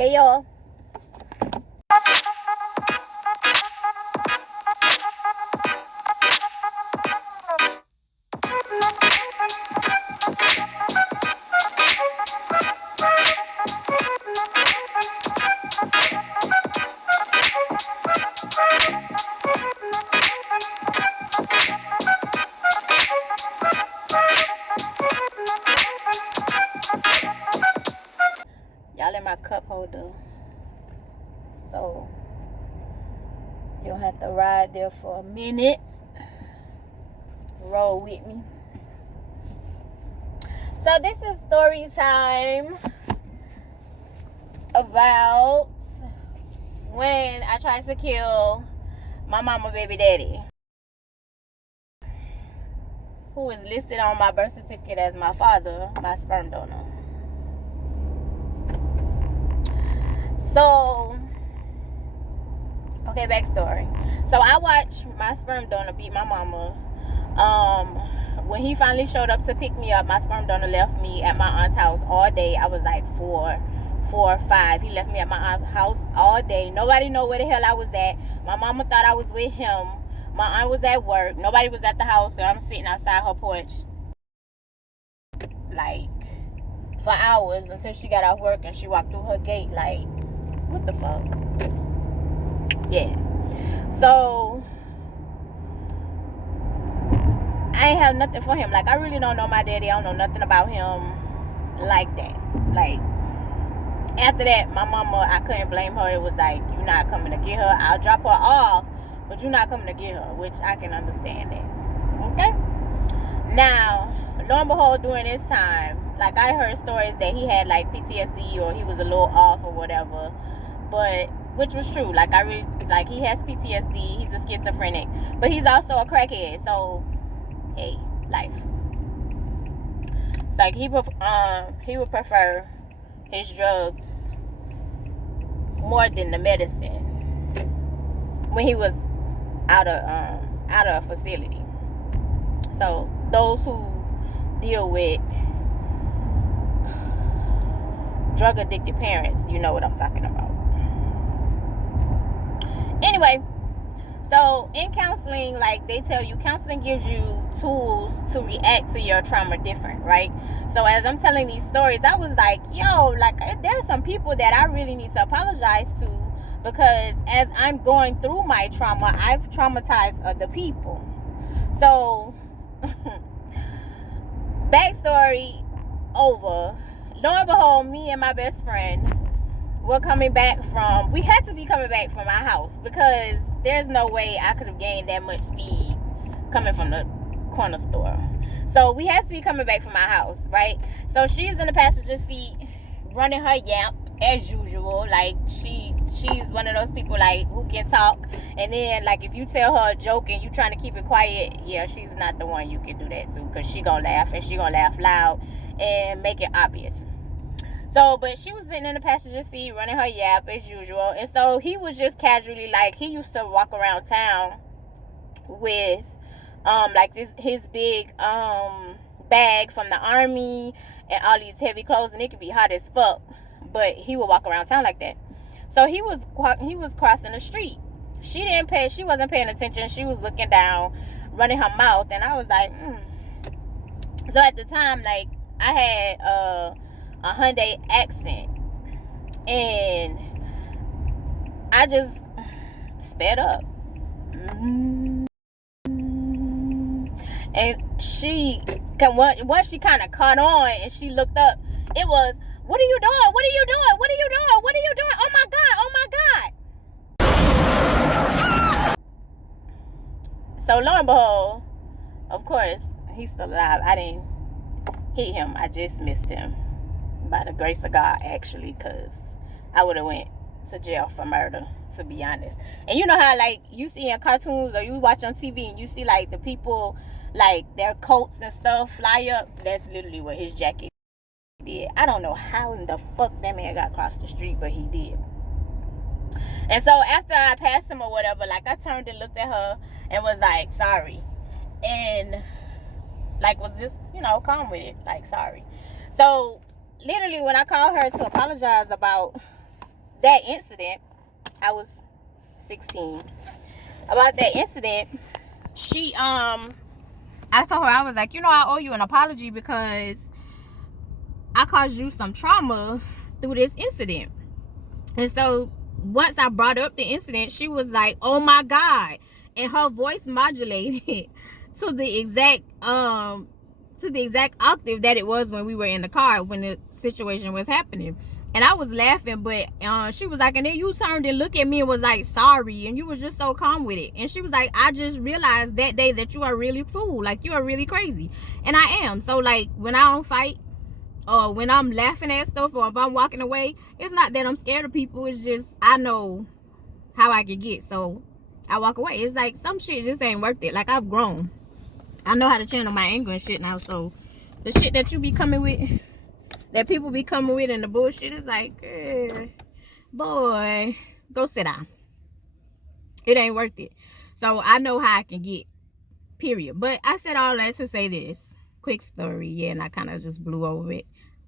Hey, y'all. Y'all in my cup holder. So you'll have to ride there for a minute. Roll with me. So this is story time about when I tried to kill my mama baby daddy, who is listed on my birth certificate as my father, my sperm donor. So, okay, backstory. So I watched my sperm donor beat my mama. When he finally showed up to pick me up, my sperm donor left me at my aunt's house all day. I was like 4 or 5. He left me at my aunt's house all day. Nobody know where the hell I was at. My mama thought I was with him. My aunt was at work. Nobody was at the house, so I'm sitting outside her porch like for hours until she got off work and she walked through her gate like, what the fuck? Yeah. So I ain't have nothing for him. Like, I really don't know my daddy. I don't know nothing about him like that. Like, after that, my mama, I couldn't blame her. It was like, you're not coming to get her. I'll drop her off, but you're not coming to get her, which I can understand that. Okay? Now, lo and behold, during this time, like, I heard stories that he had, like, PTSD or he was a little off or whatever, but, which was true. Like, I really, like, he has PTSD. He's a schizophrenic, but he's also a crackhead, so, hey, life. It's like, he would prefer his drugs more than the medicine when he was out of a facility. So those who deal with drug addicted parents, you know what I'm talking about. Anyway, so in counseling, like they tell you, counseling gives you tools to react to your trauma different, right? So as I'm telling these stories, I was like, yo, like there's some people that I really need to apologize to, because as I'm going through my trauma, I've traumatized other people. So backstory over. Lo and behold, me and my best friend were coming back we had to be coming back from our house, because there's no way I could have gained that much speed coming from the corner store. So we had to be coming back from our house, right? So she's in the passenger seat running her yap as usual. Like she's one of those people like who can talk, and then like if you tell her a joke and you trying to keep it quiet, yeah, she's not the one you can do that to, because she gonna laugh, and she gonna laugh loud and make it obvious. So, but she was sitting in the passenger seat running her yap as usual. And so he was just casually, like, he used to walk around town with, like his big, bag from the army and all these heavy clothes, and it could be hot as fuck. But he would walk around town like that. So he was crossing the street. She wasn't paying attention. She was looking down, running her mouth. And I was like, So at the time, like, I had, a Hyundai accent, and I just sped up, and once she kind of caught on and she looked up, it was, what are you doing, what are you doing, what are you doing, what are you doing, oh my god. So lo and behold, of course, he's still alive. I didn't hit him, I just missed him. By the grace of God, actually, because I would have went to jail for murder, to be honest. And you know how, like, you see in cartoons or you watch on TV and you see, like, the people, like, their coats and stuff fly up? That's literally what his jacket did. I don't know how in the fuck that man got across the street, but he did. And so after I passed him or whatever, like, I turned and looked at her and was like, sorry. And, like, was just, you know, calm with it. Like, sorry. So literally when I called her to apologize about that incident, I was 16. About that incident, I told her, I was like, I owe you an apology because I caused you some trauma through this incident. And so once I brought up the incident, she was like, oh my God. And her voice modulated to the exact octave that it was when we were in the car when the situation was happening. And I was laughing, but she was like, and then you turned and looked at me and was like, sorry, and you was just so calm with it. And she was like, I just realized that day that you are really fool, like you are really crazy. And I am. So like when I don't fight, or when I'm laughing at stuff, or if I'm walking away, it's not that I'm scared of people, it's just I know how I can get, so I walk away. It's like some shit just ain't worth it. Like I've grown, I know how to channel my anger and shit now. So the shit that you be coming with, that people be coming with, and the bullshit is like, boy, go sit down. It ain't worth it. So I know how I can get, period. But I said all that to say this quick story. Yeah, and I kind of just blew over it.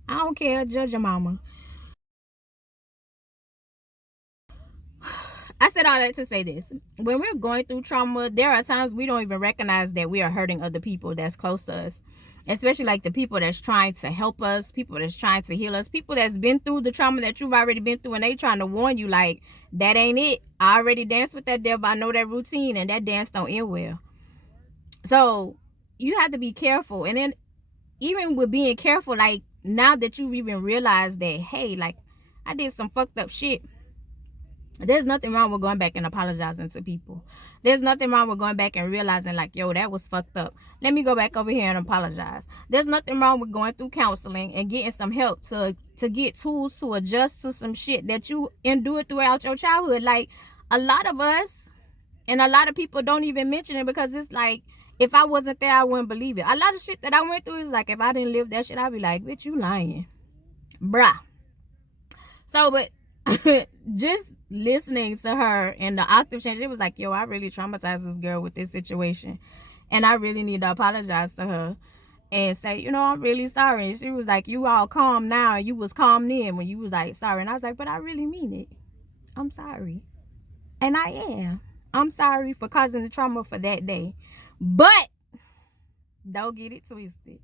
I don't care, judge your mama. I said all that to say this. When we're going through trauma, there are times we don't even recognize that we are hurting other people that's close to us. Especially like the people that's trying to help us, people that's trying to heal us, people that's been through the trauma that you've already been through, and they trying to warn you like, that ain't it. I already danced with that devil. I know that routine, and that dance don't end well. So you have to be careful. And then even with being careful, like now that you've even realized that, hey, like I did some fucked up shit, there's nothing wrong with going back and apologizing to people. There's nothing wrong with going back and realizing like, yo, that was fucked up. Let me go back over here and apologize. There's nothing wrong with going through counseling and getting some help to get tools to adjust to some shit that you endured throughout your childhood. Like a lot of us and a lot of people don't even mention it because it's like, if I wasn't there, I wouldn't believe it. A lot of shit that I went through is like, if I didn't live that shit, I'd be like, bitch, you lying. Bruh. So, but just listening to her and the octave change, it was like, yo, I really traumatized this girl with this situation. And I really need to apologize to her and say, I'm really sorry. And she was like, you all calm now. You was calm then when you was like, sorry. And I was like, but I really mean it. I'm sorry. And I am. I'm sorry for causing the trauma for that day. But don't get it twisted.